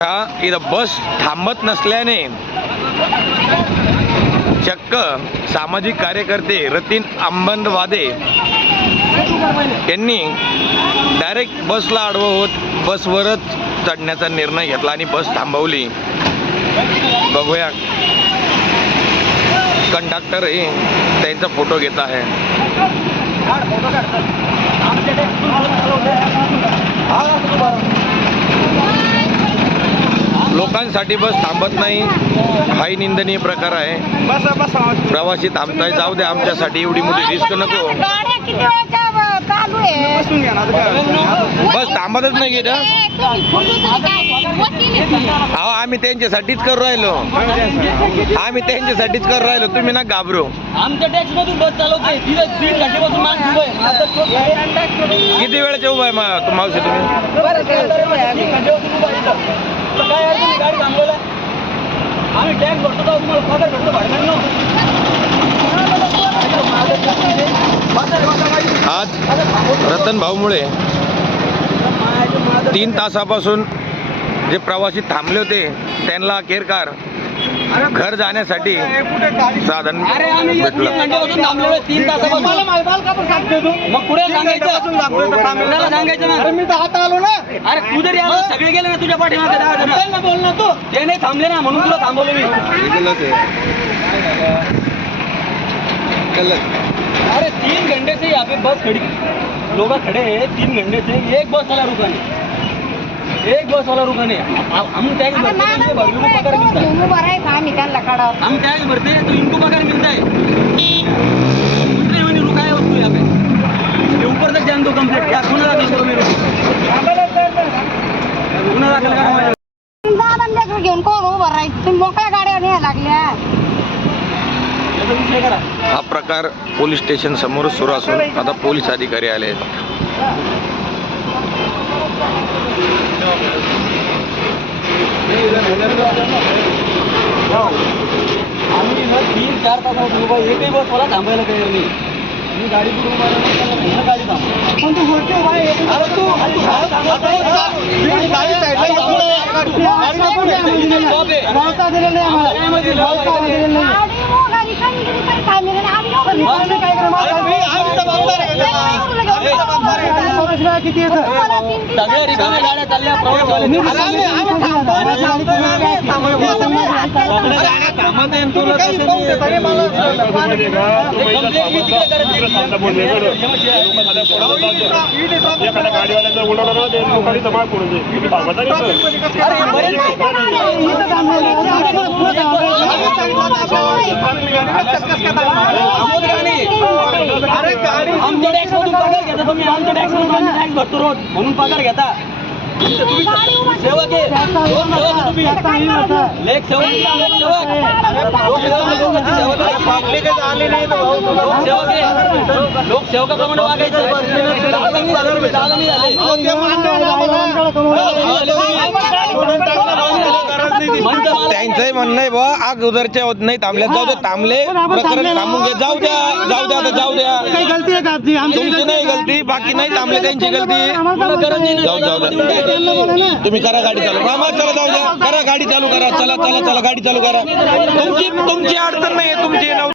इथं बस थांबत नसल्याने चक्क सामाजिक कार्यकर्ते रतीन आंबंदवादे यांनी डायरेक्ट बसला आडवं होत बसवरच चढण्याचा निर्णय घेतला आणि बस थांबवली. बघूया. कंडक्टर हे त्यांचा फोटो घेत आहे. लोकांसाठी बस थांबत नाही. हाही निंदनीय प्रकार आहे. बसा बसा. प्रवासी थांबताय. जाऊ द्या आमच्यासाठी. एवढी मोठी रिस्क नको. गाड्या किती वेळच्या ब- चालू आहे. बसून घ्या ना आता काय बस थांबतच नाही गेलं. अहो आम्ही त्यांच्यासाठीच करू राहिलो. आम्ही त्यांच्यासाठीच करू राहिलो. तुम्ही ना घाबरू. आमच्या टॅक्स मधून बस चालवते तिथे तीन घंटेपासून माणूस उभं आहे. आता तो- किती वेळचे उभा आहे मा- तू मावशी तुम्ही? बरं, तीन घंटेपासून उभा आहे इथं. तर काय अडचण आहे गाडी थांबवायला? आम्ही टॅक्स भरतो तेव्हा तुम्हाला पगार भेटतो भाडं नाही आज रतन भाऊमुळे तीन तासापासून जे प्रवासी थांबले होते त्यांना केरकार घर जाण्यासाठी साधन अरे आम्ही इथं तीन भेटलं तीन तासापासून. मग पुढे सांगायचं? कुणाला सांगायचं ना? अरे मी तर हात आलो ना. अरे तू जरी आला सगळे गेले ना तुझ्या पाठीमागे दहा जण. बोल ना तू. ते नाही थांबले ना म्हणून तुला थांबवलं मी. अरे तीन घंटे से यहाँ पे बस खड़ी लोग खड़े हैं तीन घंटे से एक बस वाला रुका नहीं। एक बस वाला रुका नहीं। अब हम टैक्स भरते हैं? इनसे भरने को पगार मिलता है। उभं राहायचं आम्ही त्यांना काढावं. हम टैक्स भरते हैं? तो इनको पगार मिलता है। कुछ नहीं मैंने रुका है उसको यहाँ पे। ये ऊपर तक जान दो कंप्लीट क्या गुना दाखल करो मेरे को? गुना दाखल करा माझ्या. घेऊन कोण उभं राहायचं मोकळ्या हा प्रकार पोलीस स्टेशन समोर सुरू असून आता पोलीस अधिकारी आले आहेत आम्ही तीन चार आहे. एकही बस मला थांबायला तयार नाही मी गाडी गाडी थांबव. पण तू. बोलता सगळ्या तास रिकाम्या गाड्या चालल्या प्रवासवाले अरे आम्ही- आम्ही थांबतो. आम्ही थांबतो. आमच्या टॅक्स मधून पगार घेता तुम्ही आमच्या टॅक्स मधून टॅक्स भरतो रोज म्हणून पगार घेता सेवक आहे. तुम्ही लेख सेवक लेख सेवक म्हणणं आहे बा अगोदरच्या होत नाही थांबल्या. जाऊ द्या थांबले. प्रकरण थांबून घे. जाऊ द्या जाऊ द्या आता जाऊ द्या. काही गलती आहे का आपली? आमची तुमची नाही? गलती बाकी नाही थांबले त्यांची गलती. आम्हाला नाही जाऊ, जाऊ, जाऊ. त्यांना बोला ना. तुम्ही करा गाडी चालू. रामा चला जाऊ द्या करा गाडी चालू करा. चला चला चला गाडी चालू करा. तुमची तुमची अडचण नाही तुमची. नव